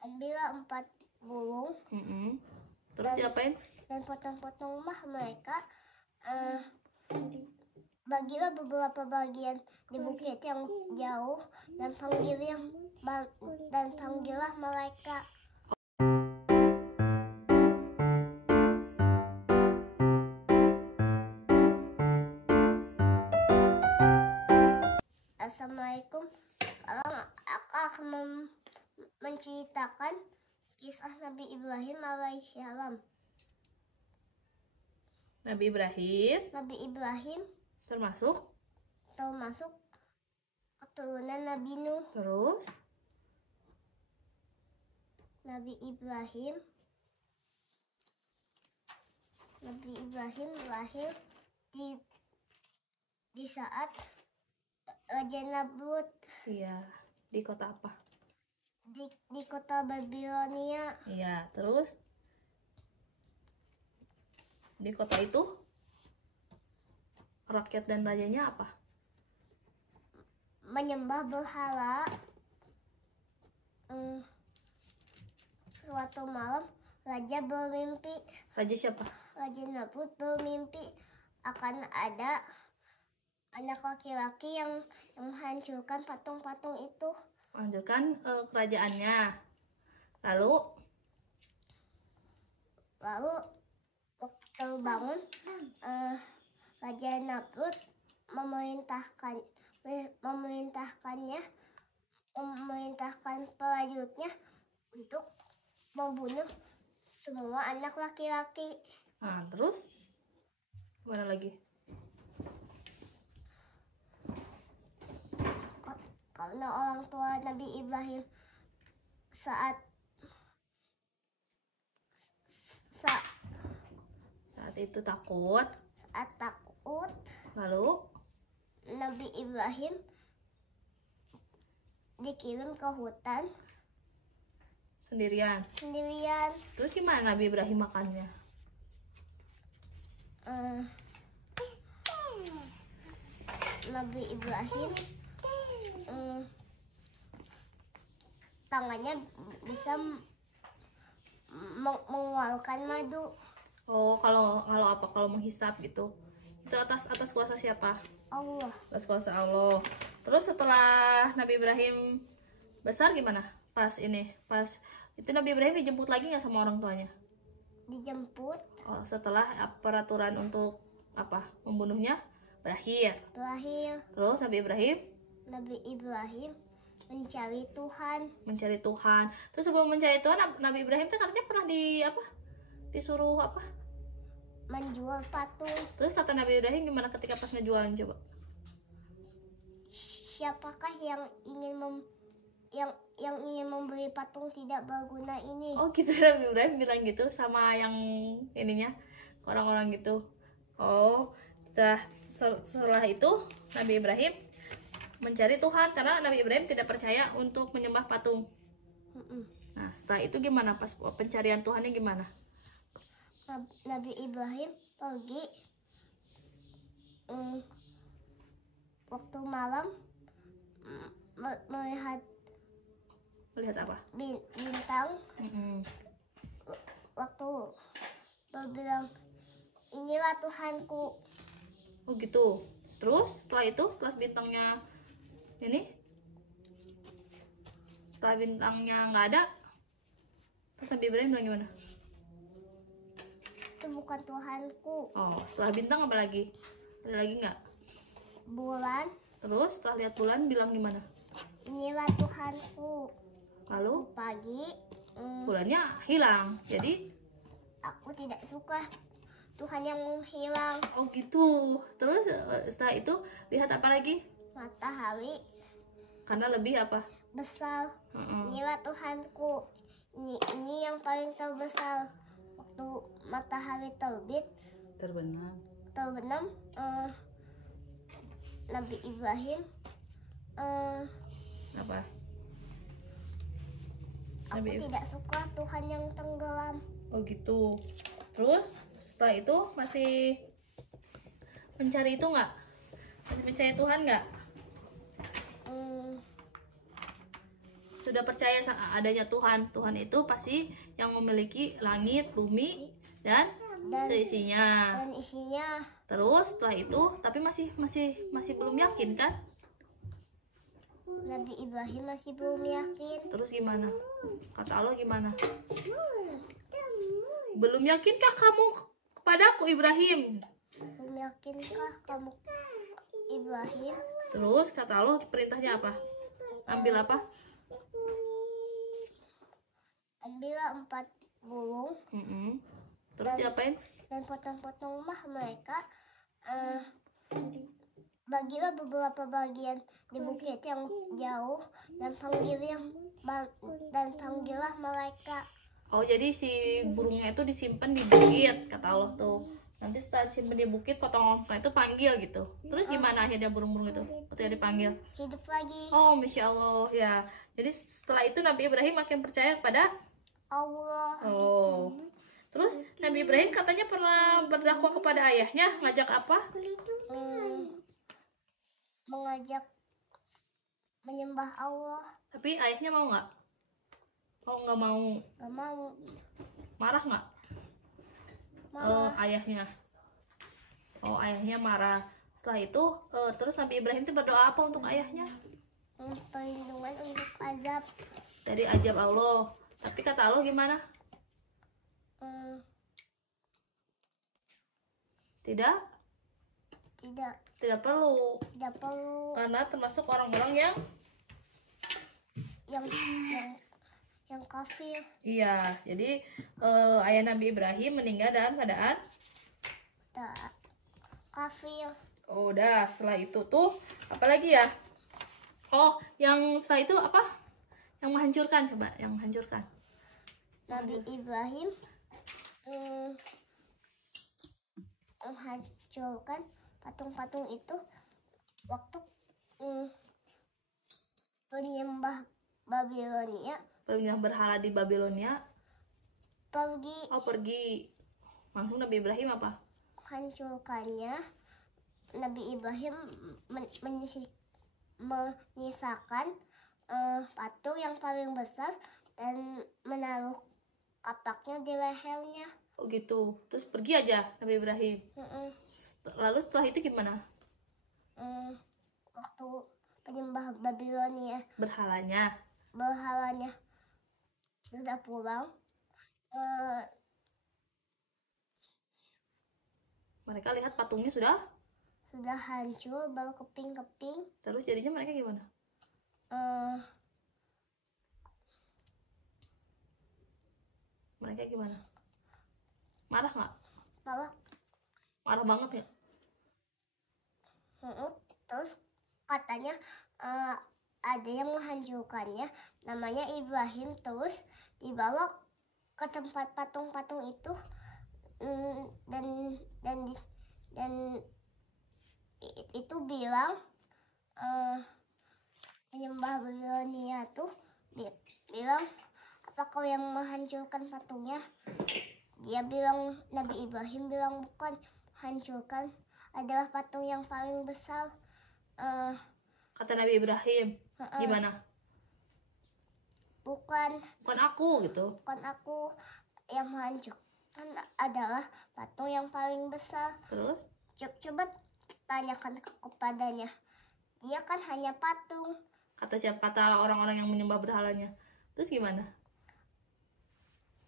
ambillah 4 burung. Terus diapain? Dan potong-potong rumah mereka. Bagilah beberapa bagian di bukit yang jauh dan panggillah mereka. Assalamualaikum. Sekarang aku akan menceritakan kisah Nabi Ibrahim alaihissalam. Nabi Ibrahim termasuk keturunan Nabi Nuh. Terus Nabi Ibrahim lahir di saat Raja Namrud. iya, di kota apa? Di kota Babilonia. Iya, terus di kota itu rakyat dan rajanya apa? Menyembah berhala. Suatu malam raja bermimpi. Raja siapa? Raja Namrud bermimpi akan ada anak laki-laki yang menghancurkan patung-patung itu. Lanjutkan kerajaannya. Lalu waktu bangun, Raja Namrud memerintahkan prajuritnya untuk membunuh semua anak laki-laki. nah, terus mana lagi? Karena orang tua Nabi Ibrahim saat itu takut. Lalu Nabi Ibrahim dikirim ke hutan sendirian. Terus gimana Nabi Ibrahim makannya? Nabi Ibrahim tangannya bisa mengeluarkan madu. Oh, kalau apa? Kalau menghisap gitu. Itu atas kuasa siapa? Allah. Atas kuasa Allah. Terus setelah Nabi Ibrahim besar gimana? Pas itu Nabi Ibrahim dijemput lagi nggak sama orang tuanya? Dijemput. Oh, setelah peraturan untuk membunuhnya berakhir. Terus Nabi Ibrahim mencari Tuhan. Terus sebelum mencari Tuhan, Nabi Ibrahim katanya pernah disuruh menjual patung. Terus kata Nabi Ibrahim gimana ketika pas ngejualin, coba? Siapakah yang ingin membeli patung tidak berguna ini? Oh gitu, Nabi Ibrahim bilang gitu sama yang ininya, orang-orang gitu. Oh, setelah itu Nabi Ibrahim mencari Tuhan karena Nabi Ibrahim tidak percaya untuk menyembah patung. Nah, setelah itu gimana pas pencarian Tuhannya gimana? Nabi Ibrahim pergi waktu malam melihat apa? Bintang. Waktu berbilang, inilah Tuhanku. Oh gitu. Terus setelah bintangnya setelah bintangnya nggak ada, terus Nabi Ibrahim bilang gimana? Itu bukan Tuhanku. Oh, setelah bintang apa lagi? Ada lagi nggak? Bulan. Terus setelah lihat bulan bilang gimana? Inilah Tuhanku. Lalu pagi bulannya hilang. Jadi aku tidak suka Tuhan yang menghilang. Oh gitu. Terus setelah itu lihat apa lagi? Matahari. Karena lebih besar. Inilah Tuhanku. Ini yang paling terbesar. Waktu matahari terbenam, Nabi Ibrahim aku tidak suka Tuhan yang tenggelam. Oh gitu. Terus setelah itu masih mencari itu nggak? Masih percaya Tuhan nggak? sudah percaya adanya Tuhan. Tuhan itu pasti yang memiliki langit, bumi, dan seisinya. Dan isinya. Terus setelah itu, tapi masih belum yakin kan? Nabi Ibrahim masih belum yakin. Terus gimana? Kata Allah gimana? Belum yakinkah kamu kepadaku Ibrahim? Belum yakinkah kamu Ibrahim? Terus kata Allah perintahnya apa? Ambil apa? Ambillah 4 burung. Terus diapain? Dan potong-potong rumah mereka. Bagilah beberapa bagian di bukit yang jauh dan panggillah mereka. Oh, jadi si burungnya itu disimpan di bukit, kata Allah tuh. Nanti setelah disimpan di bukit, potong itu panggil gitu. Terus gimana akhirnya burung-burung itu ketika dipanggil? Hidup lagi. Oh, Masya Allah ya. Jadi setelah itu Nabi Ibrahim makin percaya kepada Allah. Oh. Terus Nabi Ibrahim katanya pernah berdakwah kepada ayahnya, ngajak apa? Mengajak menyembah Allah. Tapi ayahnya mau nggak? Oh, nggak mau. Gak mau. Marah nggak? Ayahnya. Oh, ayahnya marah. Setelah itu, terus Nabi Ibrahim itu berdoa apa untuk ayahnya? Perlindungan untuk azab. Dari azab Allah. Tapi kata Allah gimana? Tidak? Tidak perlu. Tidak perlu. Karena termasuk orang-orang yang kafir. Iya, jadi ayah Nabi Ibrahim meninggal dalam keadaan Kafir. Oh, udah. Setelah itu tuh apalagi ya? Oh, yang setelah itu apa? Yang menghancurkan, coba, yang menghancurkan. Nabi Ibrahim menghancurkan patung-patung itu waktu penyembah Babilonia. Penyembah berhala di Babilonia Pergi. Oh, pergi. Langsung Nabi Ibrahim apa? Hancurkannya. Nabi Ibrahim menyisakan patung yang paling besar dan menaruh kapaknya di lehernya. Oh gitu. Terus pergi aja Nabi Ibrahim. Lalu setelah itu gimana? Waktu penyembah Babilonia berhalanya sudah pulang, mereka lihat patungnya sudah hancur, baru keping-keping. Terus jadinya mereka gimana? Mereka gimana? Marah nggak? Marah banget ya? Terus katanya ada yang menghancurkannya, namanya Ibrahim. Terus dibawa ke tempat patung-patung itu, dan itu bilang penyembah Babilonia tuh bilang, apa kau yang menghancurkan patungnya? Dia bilang, Nabi Ibrahim bilang, bukan, hancurkan adalah patung yang paling besar. Kata Nabi Ibrahim, gimana? Bukan aku gitu. Bukan aku yang menghancurkan, adalah patung yang paling besar. Terus? Coba tanyakan kepadanya. Dia kan hanya patung. Kata siapa? Kata orang-orang yang menyembah berhalanya. Terus gimana?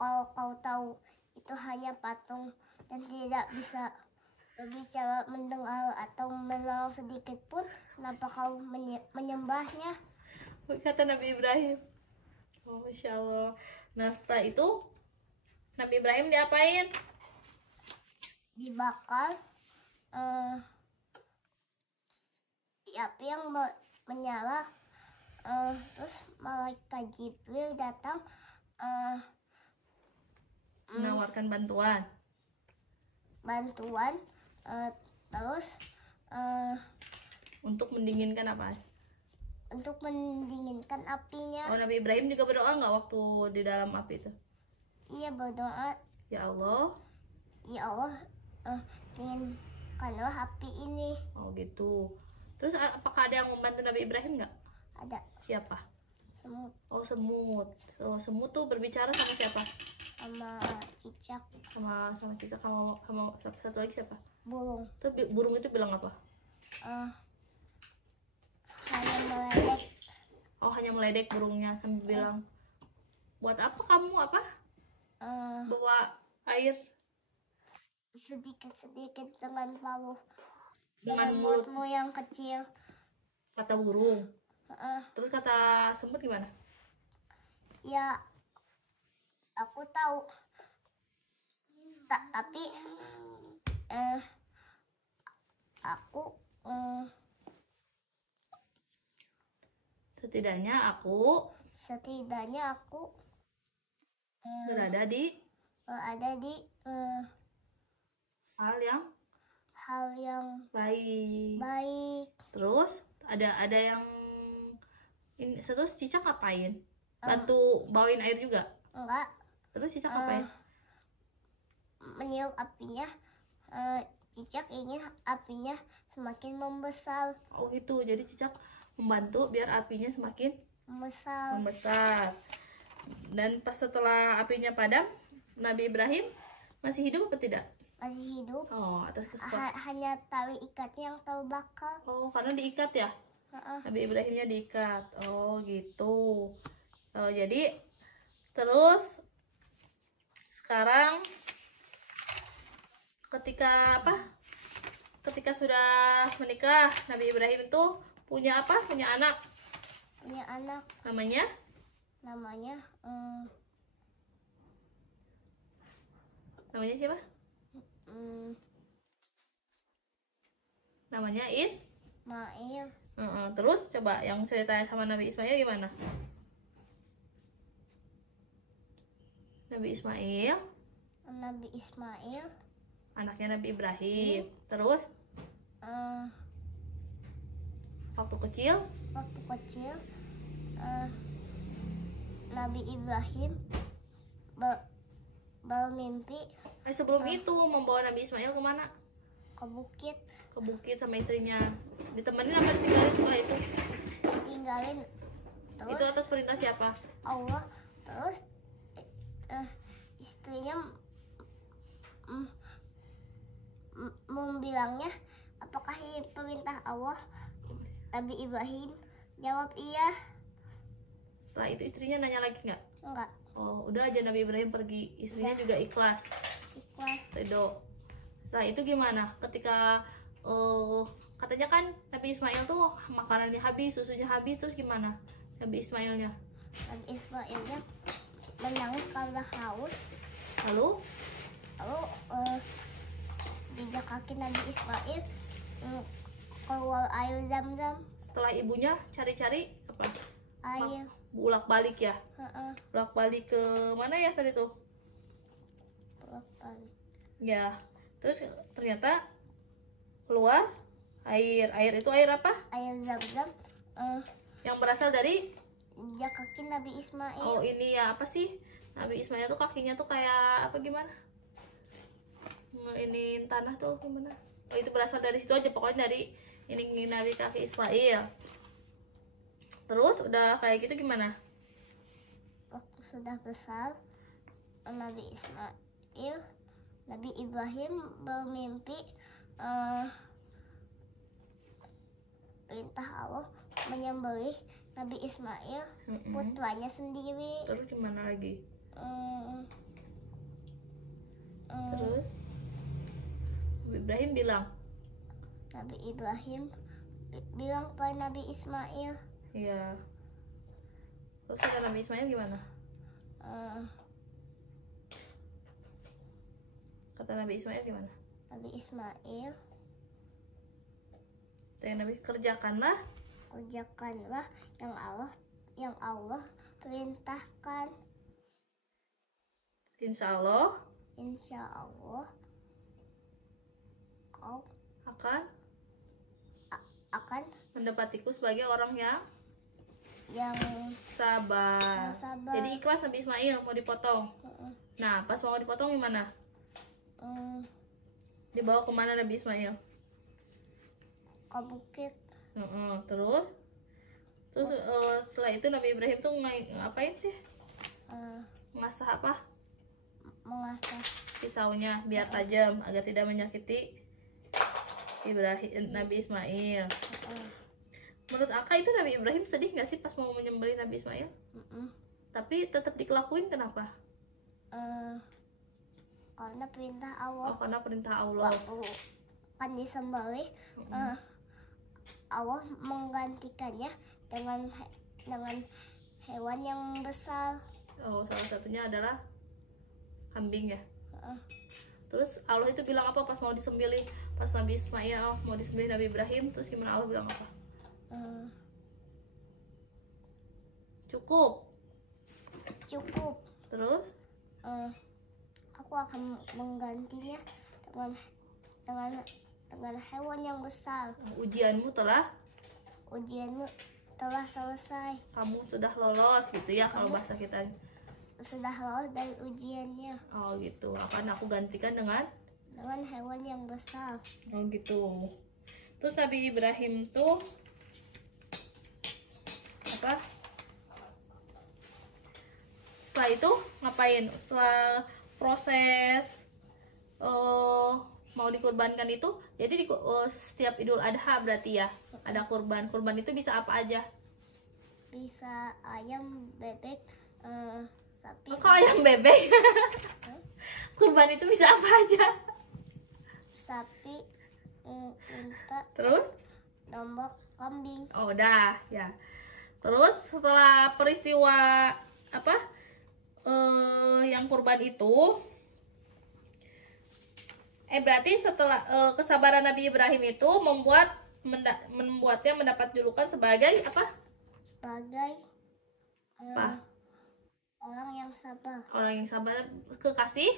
Kalau kau tahu itu hanya patung dan tidak bisa berbicara, mendengar, atau menolong sedikit pun, kenapa kau menyembahnya? Kata Nabi Ibrahim. Oh, Masya Allah. Nah, setelah itu Nabi Ibrahim diapain? Dibakar di api yang menyala. Terus malaikat Jibril datang menawarkan bantuan. Terus untuk mendinginkan apa? Untuk mendinginkan apinya. Oh, Nabi Ibrahim juga berdoa nggak waktu di dalam api itu? Iya, berdoa. Ya Allah, dinginkanlah api ini. Oh gitu. Terus apakah ada yang membantu Nabi Ibrahim nggak? Ada. Siapa? semut Oh, semut. Oh, semut tuh berbicara sama siapa? sama cicak, Sama cicak, sama satu lagi siapa? burung. Tuh burung itu bilang apa? Eh, hanya meledek. Oh, hanya meledek burungnya sambil bilang, buat apa kamu apa? Eh, Bawa air sedikit-sedikit dengan paruh, dengan dengan mulut, mulutmu yang kecil. kata burung. Eh, Terus kata semut gimana? ya, aku tahu. Tapi aku Setidaknya aku berada di berada di hal yang baik. Terus ada yang ini, terus cicak ngapain? Bantu bawain air juga. Enggak, Terus cicak ngapain? meniup apinya. Cicak ingin apinya semakin membesar. Oh gitu, jadi cicak membantu biar apinya semakin membesar. Dan pas setelah apinya padam, Nabi Ibrahim masih hidup apa tidak? Masih hidup. Oh, atas kesempatan. Hanya tali ikatnya yang terbakar. Oh, karena diikat ya? Nabi Ibrahimnya diikat. Oh, gitu. Oh, jadi terus sekarang ketika sudah menikah, Nabi Ibrahim itu punya apa? Punya anak. Namanya siapa? Namanya Ismail. Terus coba yang ceritanya sama Nabi Ismail gimana? Nabi Ismail anaknya Nabi Ibrahim. Terus waktu kecil Nabi Ibrahim bermimpi sebelum itu membawa Nabi Ismail kemana? ke bukit. Ke bukit sama istrinya. Ditemenin apa ditinggalin setelah itu? Tinggalin. Terus Itu atas perintah siapa? Allah. Terus istrinya membilangnya, apakah ini perintah Allah? Nabi Ibrahim jawab iya. Setelah itu istrinya nanya lagi nggak? Enggak. Oh, udah aja Nabi Ibrahim pergi. Istrinya juga ikhlas. Ridho. Nah, itu gimana? Ketika katanya kan Nabi Ismail tuh makanannya habis, susunya habis, terus gimana? Nabi Ismailnya menangis karena haus. Lalu Jejak kaki Nabi Ismail keluar air zam-zam. setelah ibunya cari-cari apa? Air. Bolak-balik ya? Bolak-balik ke mana ya tadi tuh? Bolak-balik. Ya, terus ternyata keluar air. Air itu air apa? Air zam-zam. Yang berasal dari Jejak kaki Nabi Ismail. Oh, ini ya apa sih? Nabi Ismail tuh kakinya tuh kayak apa gimana? Ini tanah tuh gimana? Oh, itu berasal dari situ aja, pokoknya dari ini Nabi kaki Ismail. Terus udah kayak gitu gimana? Waktu sudah besar, Nabi Ibrahim bermimpi perintah Allah menyembelih Nabi Ismail, putranya sendiri. Terus gimana lagi? Terus Nabi Ibrahim bilang pada Nabi Ismail. Iya. Terus kata Nabi Ismail gimana? Kata Nabi Ismail gimana? Nabi Ismail, Nabi kerjakanlah yang Allah perintahkan. Insya Allah kau akan mendapatiku sebagai orang yang sabar. Jadi ikhlas Nabi Ismail mau dipotong. Nah, pas mau dipotong gimana? Dibawa kemana Nabi Ismail? Ke bukit. Terus Terus setelah itu Nabi Ibrahim tuh ngapain sih? eh, Mengasah apa? mengasah Pisaunya biar tajam agar tidak menyakiti Nabi Ismail. eh, Menurut Aka itu Nabi Ibrahim sedih nggak sih pas mau menyembelih Nabi Ismail? mm-mm. Tapi tetap dikelakuin, kenapa? Eh, karena perintah Oh, Allah. karena perintah Allah. Waktu kan disembelih, Allah menggantikannya dengan hewan yang besar. Oh, salah satunya adalah kambing ya. Eh, Terus Allah itu bilang apa pas mau disembelih? Pas Nabi Ismail mau disembelih Nabi Ibrahim, terus gimana Allah bilang apa? eh, Cukup. cukup. Terus Eh, aku akan menggantinya dengan hewan yang besar. ujianmu telah, Ujianmu telah selesai. kamu sudah lolos gitu ya kalau bahasa kita. Sudah lolos dari ujiannya Oh gitu. Akan aku gantikan dengan hewan yang besar. oh gitu. Terus Nabi Ibrahim tuh apa? Setelah itu ngapain? Setelah proses mau dikurbankan itu, jadi setiap Idul Adha berarti ya ada kurban. Kurban itu bisa apa aja? Bisa ayam, bebek, sapi. Oh, kalau ayam bebek. Kurban itu bisa apa aja? Sapi, unta, Terus? domba, kambing. Oh, udah ya. Terus setelah peristiwa apa? Yang kurban itu berarti setelah kesabaran Nabi Ibrahim itu membuatnya mendapat julukan sebagai apa? Sebagai Apa? orang yang sabar. Orang yang sabar, kekasih